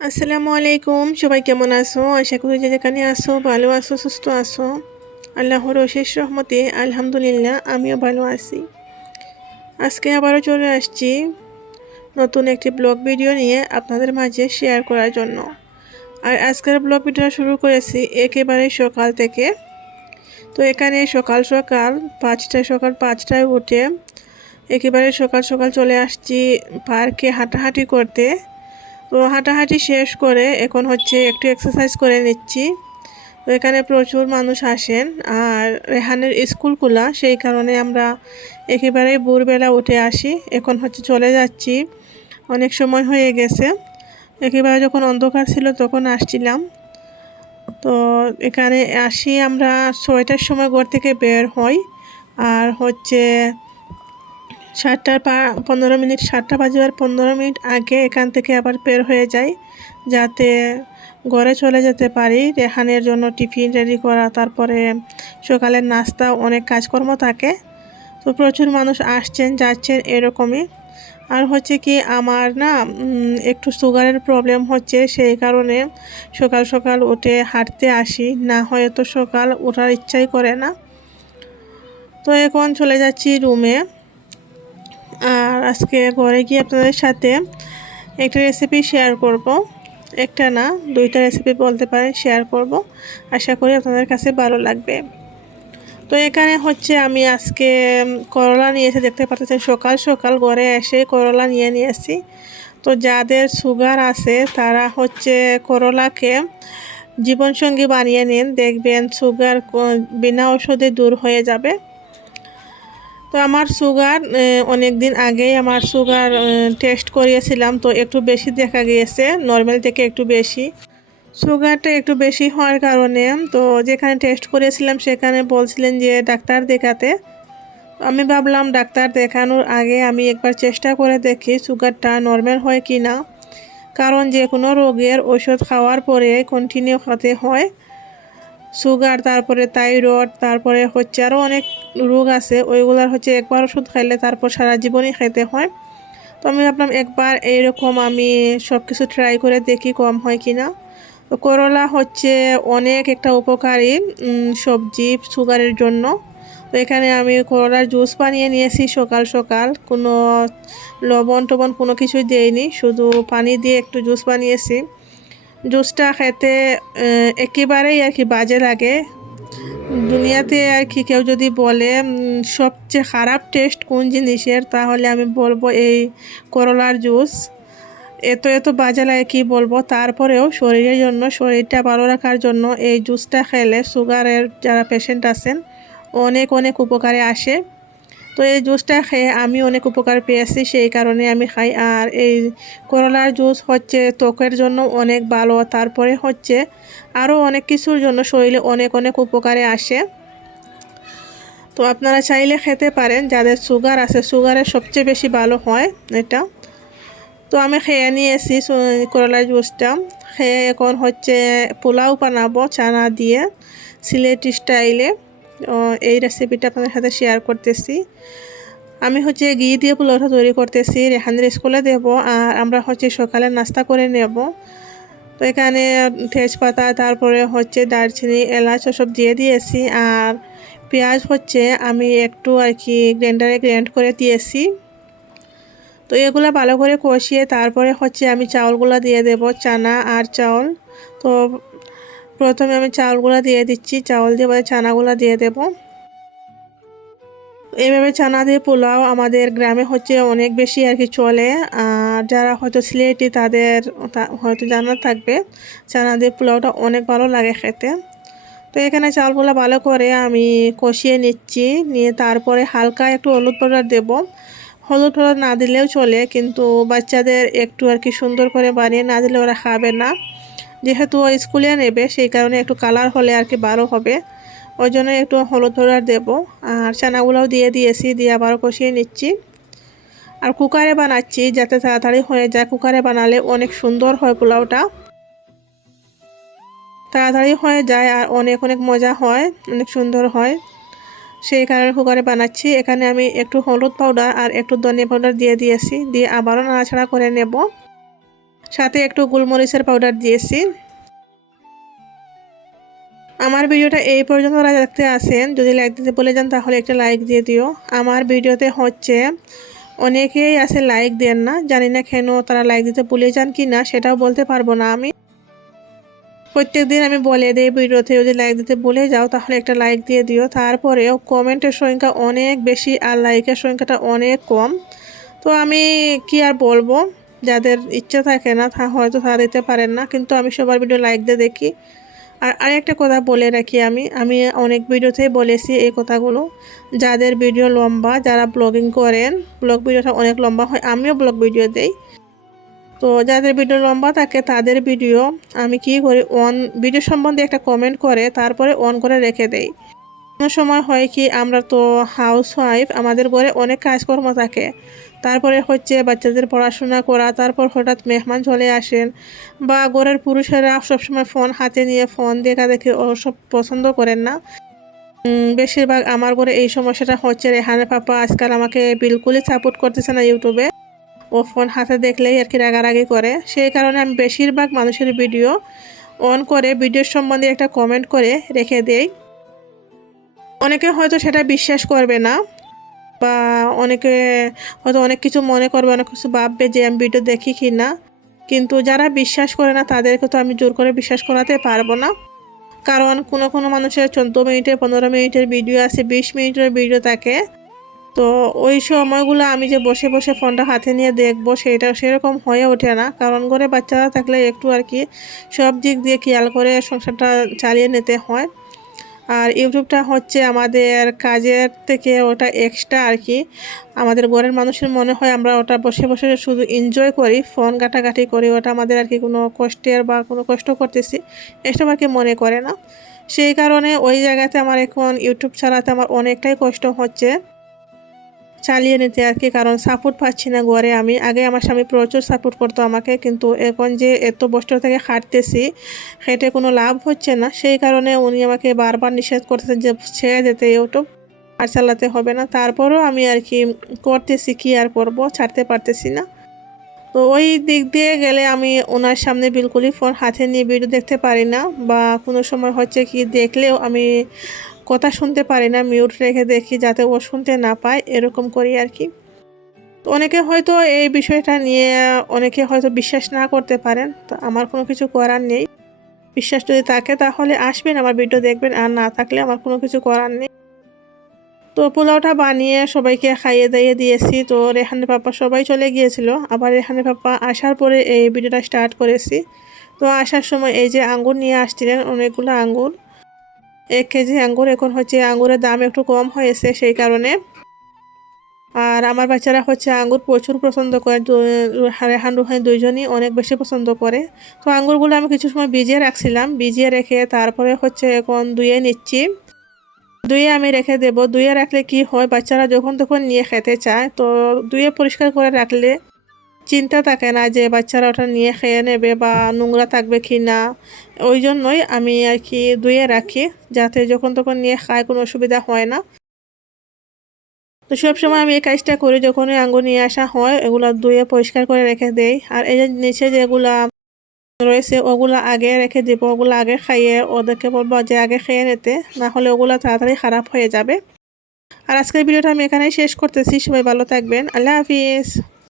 আসসালামু আলাইকুম। সবাই কেমন আছো? আশা করি যে যেখানে আসো ভালো আছো, সুস্থ আছো। আল্লাহর অশেষ রহমতে আলহামদুলিল্লাহ আমিও ভালো আছি। আজকে আবারও চলে আসছি নতুন একটি ব্লগ ভিডিও নিয়ে আপনাদের মাঝে শেয়ার করার জন্য। আর আজকের ব্লগ ভিডিওটা শুরু করেছি একেবারে সকাল থেকে। তো এখানে সকাল সকাল পাঁচটায় সকাল পাঁচটায় উঠে একেবারে সকাল সকাল চলে আসছি পার্কে হাঁটাহাঁটি করতে। তো হাঁটাহাঁটি শেষ করে এখন হচ্ছে একটু এক্সারসাইজ করে নিচ্ছি। তো এখানে প্রচুর মানুষ আসেন আর রেহানের স্কুল খোলা, সেই কারণে আমরা একেবারেই ভোরবেলা উঠে আসি। এখন হচ্ছে চলে যাচ্ছি। অনেক সময় হয়ে গেছে। একেবারে যখন অন্ধকার ছিল তখন আসছিলাম। তো এখানে আসি আমরা ছয়টার সময় ঘর থেকে বের হই। আর হচ্ছে সাতটার পা, পনেরো মিনিট, সাতটা বাজে পনেরো মিনিট আগে এখান থেকে আবার বের হয়ে যাই, যাতে ঘরে চলে যেতে পারি। রেহানের জন্য টিফিন রেডি করা, তারপরে সকালের নাস্তা অনেক কাজকর্ম থাকে। তো প্রচুর মানুষ আসছেন, যাচ্ছেন এরকমই। আর হচ্ছে কি, আমার না একটু সুগারের প্রবলেম হচ্ছে, সেই কারণে সকাল সকাল উঠে হাঁটতে আসি। না হয়তো সকাল ওঠার ইচ্ছাই করে না। তো এখন চলে যাচ্ছি রুমে আর আজকে ঘরে গিয়ে আপনাদের সাথে একটা রেসিপি শেয়ার করব। একটা না, দুইটা রেসিপি বলতে পারেন শেয়ার করব। আশা করি আপনাদের কাছে ভালো লাগবে। তো এখানে হচ্ছে আমি আজকে করলা নিয়েছি দেখতে পাচ্ছেন, সকাল সকাল ঘরে এসে করলা নিয়ে নিয়ে নিয়েছি। তো যাদের সুগার আছে, তারা হচ্ছে করলাকে জীবনসঙ্গী বানিয়ে নিন। দেখবেন সুগার বিনা ওষুধে দূর হয়ে যাবে। তো আমার সুগার অনেক দিন আগেই আমার সুগার টেস্ট করিয়েছিলাম, তো একটু বেশি দেখা গিয়েছে নর্মাল থেকে একটু বেশি। সুগারটা একটু বেশি হওয়ার কারণে, তো যেখানে টেস্ট করেছিলাম সেখানে বলছিলেন যে ডাক্তার দেখাতে। আমি ভাবলাম ডাক্তার দেখানোর আগে আমি একবার চেষ্টা করে দেখি সুগারটা নর্মাল হয় কি না কারণ যে কোনো রোগের ওষুধ খাওয়ার পরে কন্টিনিউ হতে হয়। সুগার, তারপরে থাইরয়েড, তারপরে হচ্ছে আরও অনেক রোগ আছে, ওইগুলার হচ্ছে একবার ওষুধ খাইলে তারপর সারা জীবনই খাইতে হয়। তো আমি ভাবলাম একবার এইরকম আমি সব কিছু ট্রাই করে দেখি কম হয় কি না করলা হচ্ছে অনেক একটা উপকারী সবজি সুগারের জন্য। তো এখানে আমি করলার জুস বানিয়ে নিয়েছি সকাল সকাল। কোনো লবণ টবণ কোনো কিছুই দেইনি, শুধু পানি দিয়ে একটু জুস বানিয়েছি। জুসটা খেতে একেবারেই আর কি বাজে লাগে। দুনিয়াতে আর কি কেউ যদি বলে সবচেয়ে খারাপ টেস্ট কোন জিনিসের, তাহলে আমি বলব এই করলার জুস। এত এত বাজে লাগে কী বলব? তারপরেও শরীরের জন্য, শরীরটা ভালো রাখার জন্য এই জুসটা খেলে সুগারের যারা পেশেন্ট আছেন, অনেক অনেক উপকারে আসে। তো এই জুসটা খেয়ে আমি অনেক উপকার পেয়েছি, সেই কারণে আমি খাই। আর এই করলার জুস হচ্ছে ত্বকের জন্য অনেক ভালো, তারপরে হচ্ছে আরও অনেক কিছুর জন্য শরীরে অনেক অনেক উপকারে আসে। তো আপনারা চাইলে খেতে পারেন, যাদের সুগার আছে সুগারের সবচেয়ে বেশি ভালো হয় এটা। তো আমি খেয়ে নিয়েছি করলার জুসটা। খেয়ে এখন হচ্ছে পোলাও বানাবো, চানা দিয়ে, সিলেটি স্টাইলে। এই রেসিপিটা আপনাদের সাথে শেয়ার করতেছি। আমি হচ্ছে ঘি দিয়ে পোলাওটা তৈরি করতেছি রেহানদের স্কুলে দেব আর আমরা হচ্ছে সকালে নাস্তা করে নেব। তো এখানে তেজপাতা, তারপরে হচ্ছে দারচিনি, এলাচ ওসব দিয়ে দিয়েছি আর পেঁয়াজ হচ্ছে আমি একটু আর কি গ্রাইন্ডারে গ্রাইন্ড করে দিয়েছি। তো এগুলো ভালো করে কষিয়ে তারপরে হচ্ছে আমি চাউলগুলো দিয়ে দেব, চানা আর চাউল। তো প্রথমে আমি চাউলগুলো দিয়ে দিচ্ছি। চাউল দিয়ে এবার চানাগুলো দিয়ে দেব। এইভাবে চানা দিয়ে পোলাও আমাদের গ্রামে হচ্ছে অনেক বেশি আর কি চলে। আর যারা হয়তো সিলেটি তাদের হয়তো জানা থাকবে চানা দিয়ে পোলাওটা অনেক ভালো লাগে খেতে। তো এখানে চাউলগুলো ভালো করে আমি কষিয়ে নিচ্ছি। নিয়ে তারপরে হালকা একটু হলুদ পাউডার দেব। হলুদ পাউডার না দিলেও চলে, কিন্তু বাচ্চাদের একটু আর কি সুন্দর করে বানিয়ে না দিলে ওরা খাবে না। যেহেতু ও স্কুলে নেবে, সেই কারণে একটু কালার হলে আর কি ভালো হবে। ওই জন্য একটু হলুদ পাউডার দেবো। আর চানাগুলোও দিয়ে দিয়েছি, দিয়ে আবারও কষিয়ে নিচ্ছি। আর কুকারে বানাচ্ছি, যাতে তাড়াতাড়ি হয়ে যায়। কুকারে বানালে অনেক সুন্দর হয় পোলাওটা। তাড়াতাড়ি হয়ে যায় আর অনেক অনেক মজা হয়, অনেক সুন্দর হয়। সেই কারণে কুকারে বানাচ্ছি। এখানে আমি একটু হলুদ পাউডার আর একটু ধনিয়া পাউডার দিয়ে দিয়েছি। দিয়ে আবারও নাড়াছাড়া করে নেব। সাথে একটু গোলমরিচের পাউডার দিয়েছি। আমার ভিডিওটা এই পর্যন্ত ওরা দেখতে আসেন যদি লাইক দিতে বলে যান তাহলে একটা লাইক দিয়ে দিও। আমার ভিডিওতে হচ্ছে, অনেকেই আছে লাইক দেন না, জানি না কেন তারা লাইক দিতে ভুলে যান কি না সেটাও বলতে পারব না আমি। প্রত্যেক দিন আমি বলে দিই ভিডিওতে, যদি লাইক দিতে ভুলে যাও তাহলে একটা লাইক দিয়ে দিও। তারপরেও কমেন্টের সংখ্যা অনেক বেশি আর লাইকের সংখ্যাটা অনেক কম। তো আমি কি আর বলব? যাদের ইচ্ছা থাকে না, তা হয়তো তা দিতে পারেন না, কিন্তু আমি সবার ভিডিও লাইক দিয়ে দেখি। আর আরেকটা কথা বলে রাখি আমি আমি অনেক ভিডিওতেই বলেছি এই কথাগুলো। যাদের ভিডিও লম্বা, যারা ব্লগিং করেন ব্লগ ভিডিওটা অনেক লম্বা হয়, আমিও ব্লগ ভিডিও দেই। তো যাদের ভিডিও লম্বা থাকে, তাদের ভিডিও আমি কি করি অন ভিডিও সম্বন্ধে একটা কমেন্ট করে, তারপরে অন করে রেখে দেই। কোনো সময় হয় কি, আমরা তো হাউস ওয়াইফ আমাদের ঘরে অনেক কাজকর্ম থাকে। তারপরে হচ্ছে বাচ্চাদের পড়াশোনা করা, তারপর হঠাৎ মেহমান চলে আসেন বা ঘরের পুরুষেরা সবসময় ফোন হাতে নিয়ে ফোন দেখা দেখে ওসব পছন্দ করেন না। বেশিরভাগ আমার ঘরে এই সমস্যাটা হচ্ছে রেহানের পাপা, আজকাল আমাকে বিলকুলই সাপোর্ট করতেছে না ইউটিউবে ও ফোন হাতে দেখলেই আর কি রাগারাগি করে। সেই কারণে আমি বেশিরভাগ মানুষের ভিডিও অন করে ভিডিওর সম্বন্ধে একটা কমেন্ট করে রেখে দেই। অনেকে হয়তো সেটা বিশ্বাস করবে না। বা অনেকে হয়তো অনেক কিছু মনে করবে, অনেক কিছু ভাববে যে আমি ভিডিও দেখি কি না কিন্তু যারা বিশ্বাস করে না, তাদেরকে তো আমি জোর করে বিশ্বাস করাতে পারব না। কারণ কোনো কোনো মানুষের চোদ্দ মিনিটের পনেরো মিনিটের ভিডিও আছে, বিশ মিনিটের ভিডিও থাকে। তো ওই সময়গুলো আমি যে বসে বসে ফোনটা হাতে নিয়ে দেখব, সেটা সেরকম হয়ে ওঠে না। কারণ ঘরে বাচ্চারা থাকলে একটু আর কি সব দিক দিয়ে খেয়াল করে সংসারটা চালিয়ে নিতে হয়। আর ইউটিউবটা হচ্ছে আমাদের কাজের থেকে ওটা এক্সট্রা আর কি। আমাদের ঘরের মানুষের মনে হয় আমরা ওটা বসে বসে শুধু এনজয় করি ফোন ঘাটাঘাটি করি, ওটা আমাদের আর কি কোনো কষ্টের বা কোনো কষ্ট করতেছি এসব আর কি মনে করে না। সেই কারণে ওই জায়গাতে আমার এখন ইউটিউব চালাতে আমার অনেকটাই কষ্ট হচ্ছে। চালিয়ে নিতে আর কি, কারণ সাপোর্ট পাচ্ছি না ঘরে আমি। আগে আমার স্বামী প্রচুর সাপোর্ট করতো আমাকে, কিন্তু এখন যে এত বছর থেকে হাঁটতেছি, হেঁটে কোনো লাভ হচ্ছে না। সেই কারণে উনি আমাকে বারবার নিষেধ করতেছেন যে ছেড়ে যেতে ইউটিউব, আর চালাতে হবে না। তারপরও আমি আর কি করতেছি, কি আর করব, ছাড়তে পারতেছি না। তো ওই দিক দিয়ে গেলে আমি ওনার সামনে বিলকুলই ফোন হাতে নিয়ে ভিডিও দেখতে পারি না, বা কোনো সময় হচ্ছে কি দেখলেও আমি কথা শুনতে পারি না মিউট রেখে দেখি যাতে ও শুনতে না পায়, এরকম করি আর কি। তো অনেকে হয়তো এই বিষয়টা নিয়ে, অনেকে হয়তো বিশ্বাস না করতে পারেন, তো আমার কোনো কিছু করার নেই। বিশ্বাস যদি থাকে তাহলে আসবেন, আমার ভিডিও দেখবেন, আর না থাকলে আমার কোনো কিছু করার নেই। তো পোলাওটা বানিয়ে সবাইকে খাইয়ে দাইয়ে দিয়েছি, তো রেহানের পাপা সবাই চলে গিয়েছিল। আবার রেহানের পাপা আসার পরে এই ভিডিওটা স্টার্ট করেছি। তো আসার সময় এই যে আঙ্গুর নিয়ে আসছিলেন, অনেকগুলো আঙ্গুর। এক কেজি আঙ্গুর এখন হচ্ছে আঙ্গুরের দাম একটু কম হয়েছে সেই কারণে। আর আমার বাচ্চারা হচ্ছে আঙ্গুর প্রচুর পছন্দ করে। রেহান রুহান দুইজনই অনেক বেশি পছন্দ করে। তো আঙ্গুরগুলো আমি কিছু সময় ভিজিয়ে রাখছিলাম। ভিজিয়ে রেখে তারপরে হচ্ছে এখন ধুয়ে নিচ্ছি। ধুয়ে আমি রেখে দেব। ধুয়ে রাখলে কি হয়? বাচ্চারা যখন তখন নিয়ে খেতে চায়। তো ধুয়ে পরিষ্কার করে রাখলে চিন্তা থাকে না যে বাচ্চারা ওটা নিয়ে খেয়ে নেবে বা নোংরা থাকবে কি না। ওই জন্যই আমি আর কি ধুয়ে রাখি যাতে যখন তখন নিয়ে খায়, কোনো অসুবিধা হয় না। তো সবসময় আমি এই কাজটা করি যখনই ওই আঙ্গুর নিয়ে আসা হয়, এগুলো ধুয়ে পরিষ্কার করে রেখে দেই। আর এই যে নিচে যেগুলা রয়েছে, ওগুলো আগে রেখে দিব, ওগুলো আগে খাইয়ে ওদেরকে বলব যে আগে খেয়ে নিতে, না হলে ওগুলো তাড়াতাড়ি খারাপ হয়ে যাবে। আর আজকের ভিডিওটা আমি এখানেই শেষ করতেছি, সবাই ভালো থাকবেন, আল্লাহ হাফিজ।